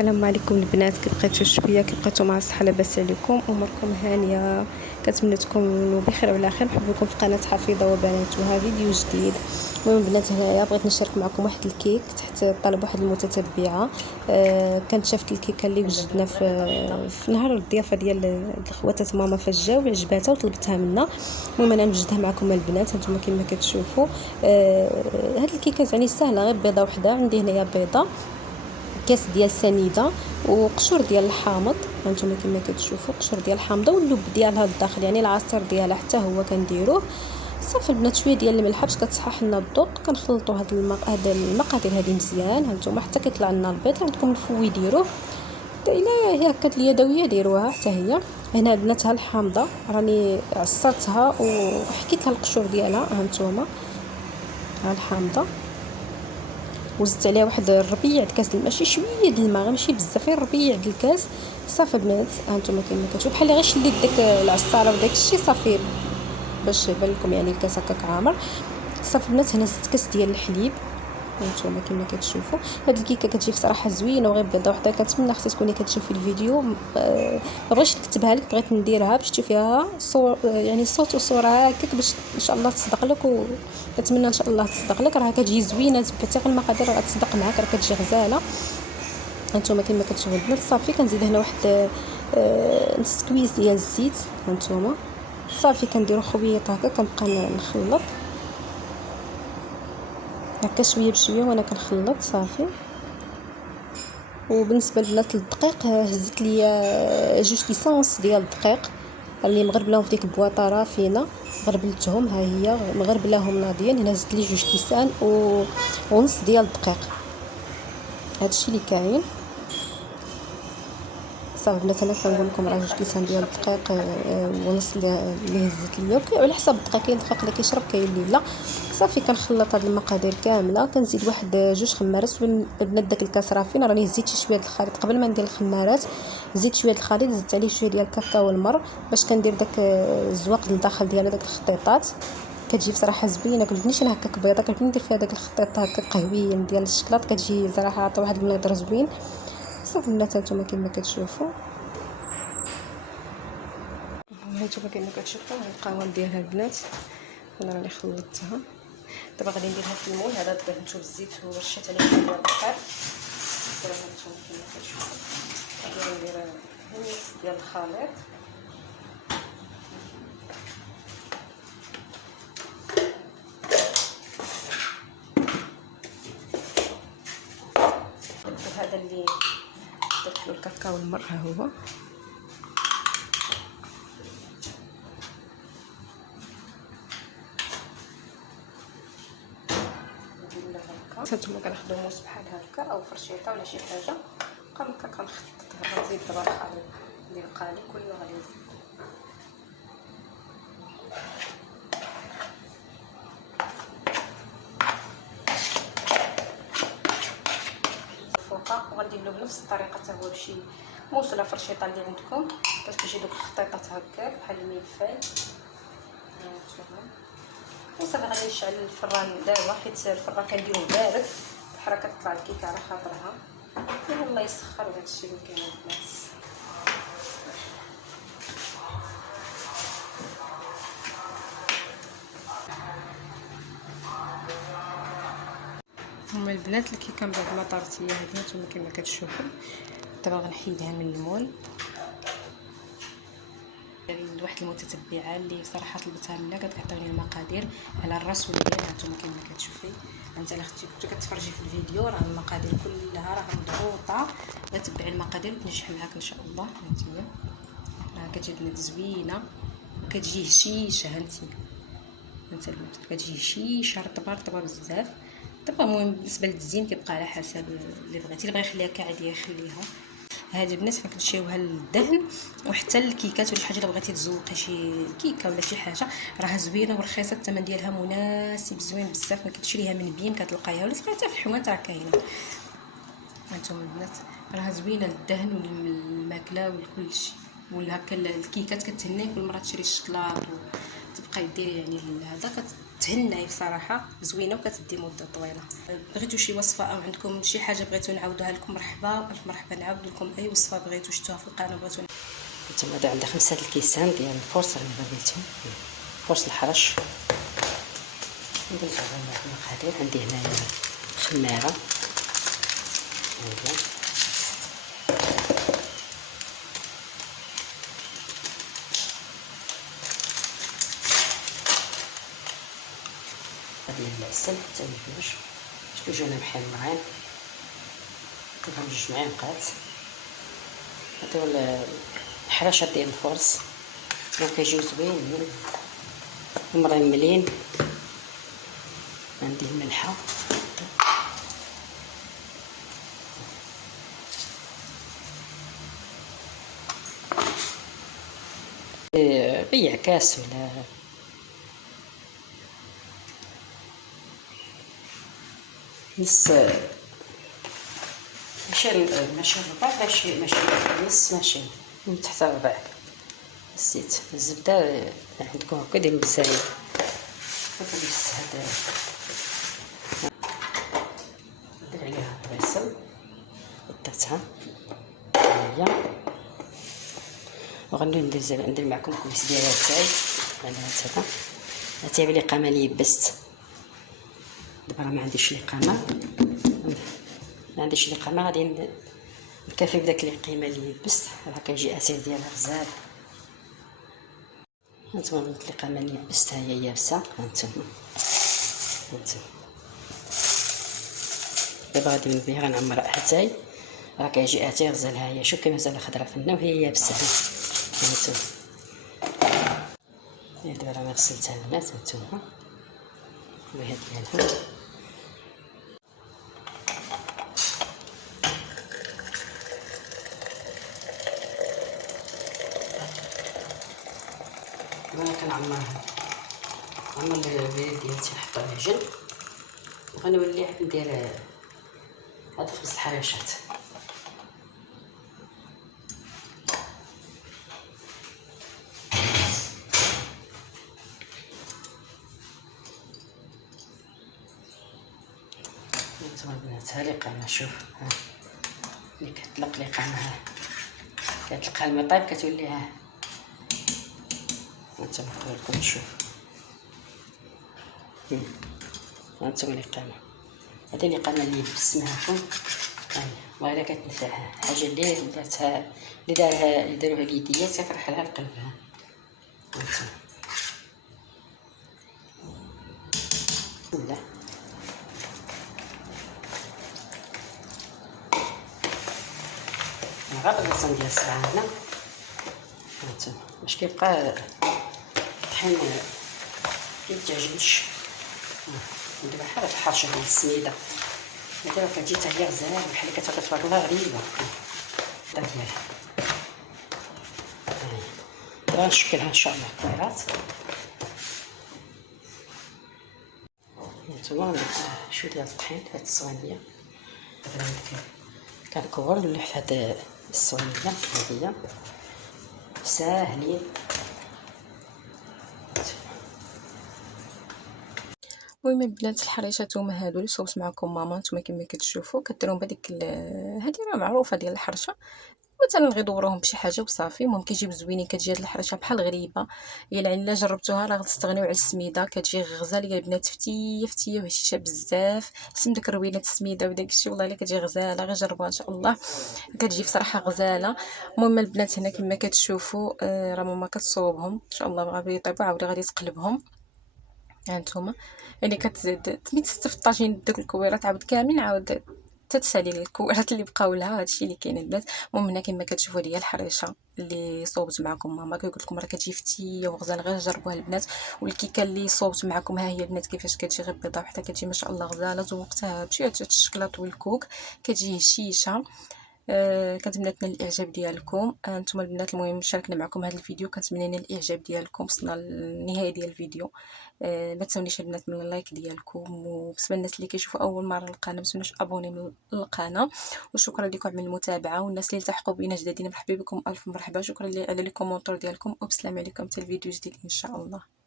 السلام عليكم البنات، كي بقيتوا شويه كي بقيتوا مع الصحه لاباس عليكم، اموركم هانيه، كنتمنى تكونوا بخير وعلى خير. نحب لكم في قناه حفيظه وبناتها فيديو جديد. المهم البنات، هنايا بغيت نشارك معكم واحد الكيك تحت طلب واحد المتتبعه. كانت شافت الكيكه اللي وجدنا في نهار الضيافه ديال الخواتات ماما فجاو وعجباتها وطلبتها منا. المهم انا نوجدها معكم البنات، هانتوما كما كتشوفوا. هاد الكيكه يعني سهله، غير بيضه وحده. عندي هنايا بيضه، كاس ديال سنيده، وقشور ديال الحامض. هانتوما كما كتشوفوا قشور ديال الحامضه واللب ديالها الداخل، يعني العصير ديالها حتى هو كنديروه. صافي البنات، شويه ديال الملح باش كتصحح لنا الذوق. كنخلطوا هاد المقادير هذه مزيان. هانتوما حتى كيطلع لنا البيض عندكم الفوي ديروه، الا هي هكا اليدويه ديروها حتى هي. هنا بناتها الحامضه راني عصرتها وحكيت لها القشور ديالها. هانتوما ها الحامضه، وزدت عليها واحد الربيع كاس ماشي شويه د الماء، ماشي بزاف، غير ربيع د الكاس. صافي البنات، هانتوما كما كتشوفوا بحال غير شليت داك العصاره وداك الشيء صافي باش يبان لكم يعني الكاس هكاك عامر. صافي البنات، هنا زدت كاس ديال الحليب. هانتوما كما كتشوفوا هاد الكيكه كتجي بصراحه زوينه وغير بيضه وحده. كنتمنى اختي تكوني كتشوفي الفيديو. ما بغيتش نكتبها لك، بغيت نديرها باش تشوفيها صور، يعني صوت وصوره هكاك باش ان شاء الله تصدق لك. وكنتمنى ان شاء الله تصدق لك، راه كتجي زوينه، تبعتي غير المقادير راه تصدق معاك، راه كتجي غزاله. هانتوما كما كتشوفوا البنات. صافي كنزيد هنا واحد نص كويس ديال الزيت. هانتوما صافي كنديرو خويط هكا، كنبقى نخلط هكا شويه بشويه وانا كنخلط. صافي. وبالنسبه للبنات للدقيق، هزت ليا 2 كيسانس ديال الدقيق اللي مغربلاهم في ديك البواطه رافينه. غربلتهم، ها هي مغربلاهم ناضيين. هنا زدت لي 2 كيسان ونص ديال الدقيق. هادشي اللي كاين. صافي البنات، انا كنقول لكم راه 2 كيسان ديال الدقيق ونص اللي هزت ليا، وعلى حساب الدقيق، كاين دقيق اللي كيشرب كاين اللي لا. صافي كنخلط هاد المقادير كامله. كنزيد واحد 2 خمارات. البنات داك الكاس رافين راني زدت شويه د الخليط قبل ما ندير الخمارات. زدت شويه د الخليط، زدت عليه شويه ديال الكاكاو والمر باش كندير داك الزواق للداخل ديال داك الخطيطات. كتجي بصراحه زوينه. كتجينيش انا هكاك بيضه، كنبغي ندير فيها داك الخطيط هكا قهويين ديال الشكلاط، كتجي صراحه عطا واحد المنظر زوين. صافي البنات، هانتوما كما كتشوفوا، هانتوما كما كتشوفوا القوام ديالها البنات. انا راني خلطتها، دابا غادي نديرها في المول. هذا دهنتو بالزيت ورشيت عليه شويه ديال البحر. دابا هانتوما كما كتشوفوا غادي ندير الميكس ديال الخليط. هذا اللي درت له الكاكاو والمر ها هو. هانتوما كناخذوا موس بحال هكا او فرشيطه ولا شي حاجه، كنبقى كنخلطها. غنزيد دابا الخليط اللي بقى لي كله غادي نزيد. فوقا وغندير له بنفس الطريقه حتى هو بشي موس ولا فرشيطه اللي عندكم باش كيجي دوك الخطيطات هكا بحال الملفاي. هانتوما وصافي غادي نشعل الفران دابا، حيت الفران كنديروه بارد، بحال كتطلع الكيكه على خاطرها. والله يسخر داكشي اللي كاين البنات. هما البنات الكيكه من بعد ما طارت هي هذه. نتوما كما كتشوفوا دابا غنحيدها من المول. واحد المتتبعه اللي بصراحه طلبتها منا، قالت عطيوني المقادير على الراس واليد. هانتوما كما كتشوفي، انت الا كنتي كتفرجي في الفيديو راه المقادير كلها راه مضغوطه. غتبعي المقادير وتنجح معاك ان شاء الله. هانتوما راه كتجي بنات زوينه وكتجي هشيشه. هانتي البنات كتجي هشيشه رطبه بزاف. دابا المهم بالنسبه للتزيين كيبقى على حسب اللي بغيتي. اللي بغى يخليها كعاديه يخليها. هذه البنات كنشريوها للدهن وحتى الكيكات ولا شي حاجه. الا بغيتي تزوقي شي كيكه ولا شي حاجه راه زوينه ورخيصه، الثمن ديالها مناسب زوين بزاف. ما كتشريها من بيم كتلقايها، ولا تلقايها في الحوانت راه كاينه. هانتوما البنات راه زوينه للدهن وللماكله ولكل شيء. ولا هكا الكيكات كتهنيك كل مره تشري الشكلاط وتبقاي ديري يعني هذا تهناي بصراحه زوينه وكتدي مده طويله. بغيتو شي وصفه او عندكم شي حاجه بغيتو نعاودوها لكم، مرحبا الف مرحبا، نعاود لكم اي وصفه بغيتو شفتوها في القناه بغيتو. نتوما هذا عندي 5 الكيسان ديال الفرص اللي بغيتهم، فرص الحرش. ندوزو على المقادير. عندي هنايا خماره، هذه العسل حتى يجوج، باش كيجيونا محمرين. كنفهم 2 معالق. هادو الحراشات ديال الفرص كيجيو زوينين ومرملين. عندي الملحه، بيع كاس ولا نص، ماشي ربع، ماشي نص، ماشي من تحت ربع. الزيت الزبده عندكم هكا ديال المسايل. كنلبس هذا ندير عليها البصل ودرتها هي، وغندير معكم كويس ديال التاي على هذا. التاي اللي قامه لي يبست. دابا ما عنديش اللي قامه، غادي نكافي بداك اللي قيمه اللي يبست. راه كيجي اسير ديالها غزال. هانتوما اللي قامه اللي يبست هي يابسه. هانتوما دابا غادي ندير غنعمر اتاي. راه كيجي اتاي غزال. ها هي شوف كي مازال خضره في النا وهي يابسه. هانتوما دابا راه غسلتها الماء. هانتوما وهاد ديالها وانا كنعمرها. عمر البيض ديالتي نحطو على جنب، وغنولي عاد ندير هاد 5 حراشات. هانتوما البنات ها لي قامه. شوف ها ملي كتطلق لي قامه، كتلقى الماء طايب كتولي ها. هانتوما نوريكم. شوف هانتوما لي قامه. هادي لي قامه اللي بسمها لكم. ولا كتنفعها حاجه اللي درتها، اللي داروها اليديات كيفرح لها لقلبها. هانتوما لا غير الرسم ديال الصباع هنا. هانتوما باش كيبقى الطحين كيتعجنش. ندير بحال هاد الحرشه ديال السميده. دابا كتجي حتى هي غزاله بحال اللي كتعطي تبارك الله غريبه. دابا غنشكلها ان شاء الله كبيرات. هانتوما غندير شويه ديال الطحين في هاد الصوانيه. دابا كنكور نلوح في هاد الصوانيه. هادي ساهلين. المهم البنات الحريشات هما هادو اللي صوبت معكم ماما. نتوما كما كتشوفوا كديرهم بهذيك هذه راه معروفه ديال الحرشه، مثلا غير دوروهم بشي حاجه وصافي. المهم كيجيو زوينين. كتجي هاد الحرشه بحال غريبه، يعني الا جربتوها راه غتستغنيو على السميده. كتجي غزاله البنات، فتيه وهشيشه بزاف. حسن ديك الروينه السميده وداك الشيء، والله الا كتجي غزاله. غير جربوها ان شاء الله، كتجي بصراحه غزاله. المهم البنات هنا كما كتشوفوا راه ماما كتصوبهم ان شاء الله. غادي يطيبوا عاودي غادي تقلبهم. هانتوما يعني كتزيد تميت في الطاجين دوك الكويرات عاود كاملين، عاود تتسالي الكويرات اللي بقاو لها. هادشي اللي كاين البنات. المهم هنا كما كتشوفوا هي الحريشه اللي صوبت معكم ماما. قلت لكم راه كتجي فتيه وغزال. غير جربوها البنات. والكيكه اللي صوبت معكم ها هي البنات كيفاش كتجي غير بيضه وحده. كتجي ما شاء الله غزاله. ذوقتها بشويه الشكلاط والكوك. كتجي هشيشه. كنتمنى تنال الاعجاب ديالكم انتم البنات. المهم شاركنا معكم هذا الفيديو. كنتمنى ينال الاعجاب ديالكم. وصلنا للنهايه ديال الفيديو. ما تنسونيش البنات من اللايك ديالكم. وبالنسبه للناس اللي كيشوفوا اول مره القناه ما تنسونوش ابوني من القناه. وشكرا لكم على المتابعه. والناس اللي التحقوا بينا جدادين مرحبا بكم، الف مرحبا. شكرا على لي كومونتور ديالكم. وبسلام عليكم حتى الفيديو جديد ان شاء الله.